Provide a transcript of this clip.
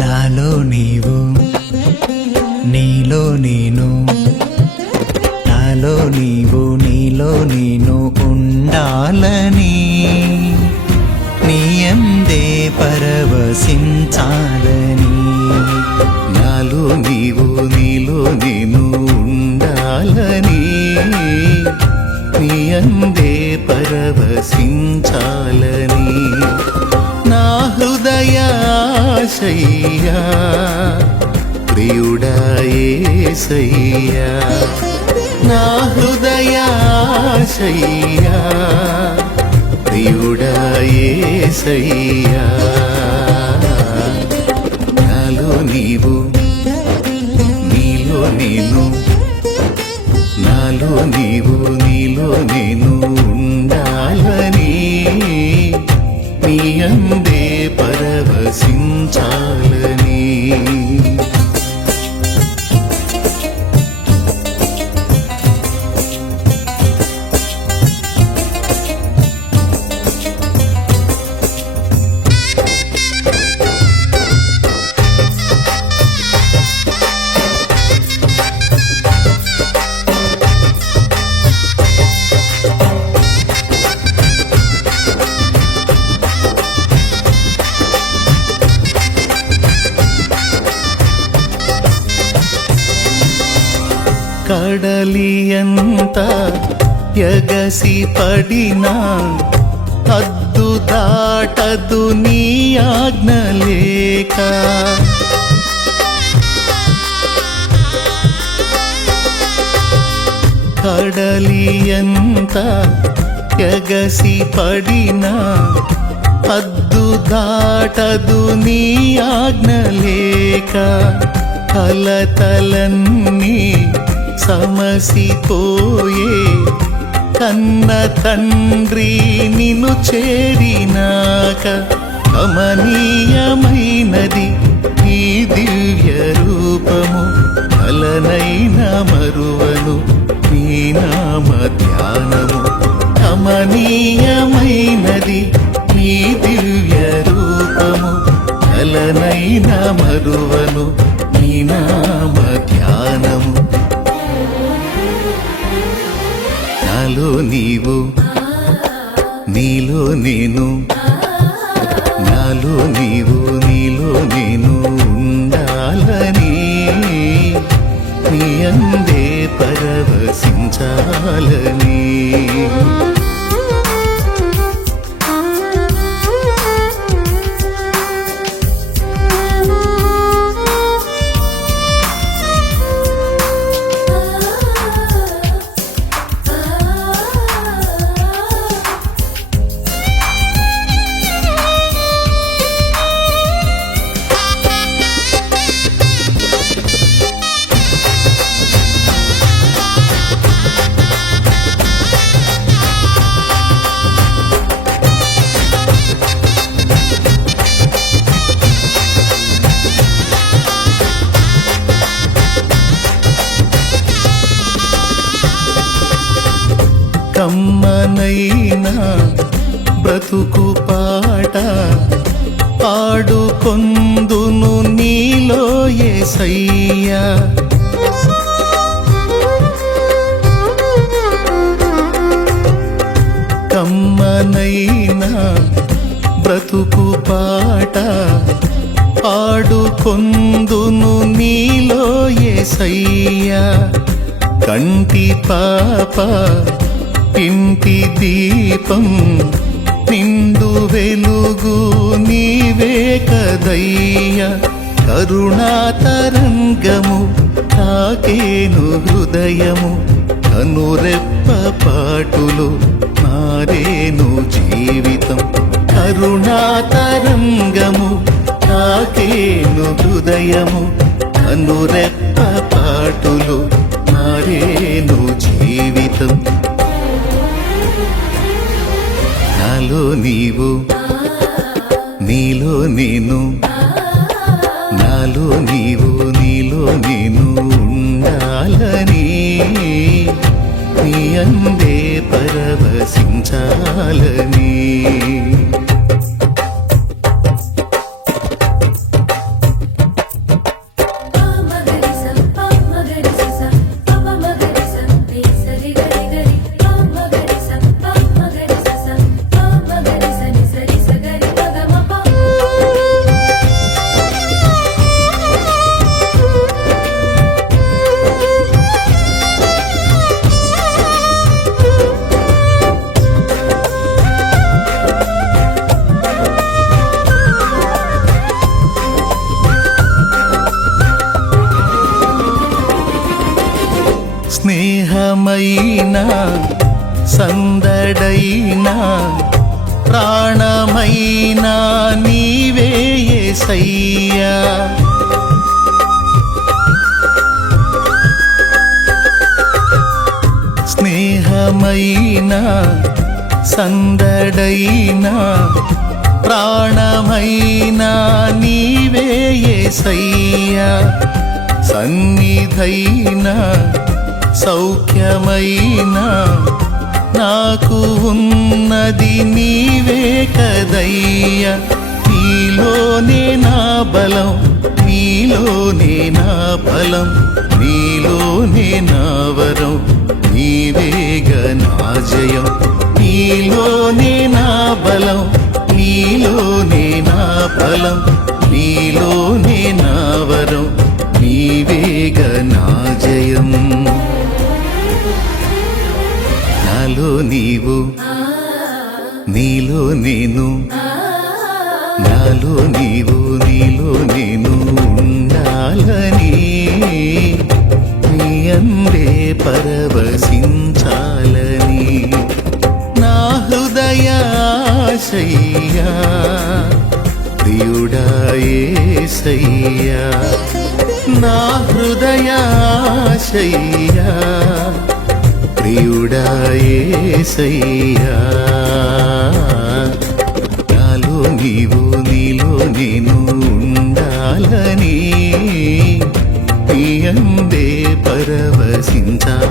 నాలో నీవు నీలో నేను, నాలో నీవు నీలో నేను ఉండాలని, నీయందే పరవశించాలని. నాలో నీవు నీలో నేను ఉండాలని, నీ అందే పరవశించాలని. నా హృదయాశయ్యా ప్రియుడా యేసయ్యా, నా హృదయాశయ్యా ప్రియుడా యేసయ్యా. నాలో నీవు నీలో నేను, నాలో నీవు నీలో నేను ఉండాలని, నీ అందే పరవశించాలని. కడలియంత ఎగసి పడినా హద్దు దాటదు నీ ఆజ్ఞ లేక. కడలియంత ఎగసి పడినా హద్దు దాటదు నీ ఆజ్ఞ లేక. కలతలన్నీ సమసిపోయే కన్న తండ్రి నిన్ను చేరినాక, కమనీయమైనది నీ దివ్య రూపము, కలనైన మరువను నీ నామ ధ్యానము. కమనీయమైనది నీ దివ్య రూపము, కలనైన మరువను నీ నామ ధ్యానము. నాలో నీవు నీలో నేను, నాలో నీవు నీలో నేను ఉండాలని, నీ అందే పరవశించాలని. కమ్మనైనా బ్రతుకు పాట పాడుకొందును నీలో యేసయ్యా. కమ్మనైనా బ్రతుకు పాట పాడుకొందును నీలో యేసయ్యా. కంటి పాప ఇంటి దీపం నిండు వెలుగు నీవే కదయ్యా కరుణాతరంగము తాకేను హృదయము కనురెప్ప పాటులు మారేను జీవితం కరుణాతరంగము తాకేను హృదయము కనురెప్ప పాటులు మారేను జీవితం నాలో నీవు నీలో నేను నాలో నీవు నీలో నేను ఉండాలని నీ అందే పరవశించాలని స్నేహమైనా సందడైనా ప్రాణమైనా నీవే యేసయ్యా స్నేహమైనా సందడైనా ప్రాణమైనా నీవే యేసయ్యా సన్నిధైనా సౌఖ్యమైనా నాకు ఉన్నది నీవే కదయ్యా నీలోనే నా బలం నీలోనే నా బలం నీలోనే నా వరం నీవేగ నా జయం నీలోనే నా బలం నీలోనే నా బలం నీలోనే నా వరం నీవేగ నా జయం నాలో నీవు నీలో నేను నాలో నీవు నీలో నేను ఉండాలని నీ అందే పరవశించాలని నా హృదయాశయ్యా ప్రియుడా యేసయ్యా నా హృదయాశయ్యా ప్రియుడా యేసయ్యా నాలో నీవు నీలో నేను ఉండాలని నీ అందే పరవశించాలని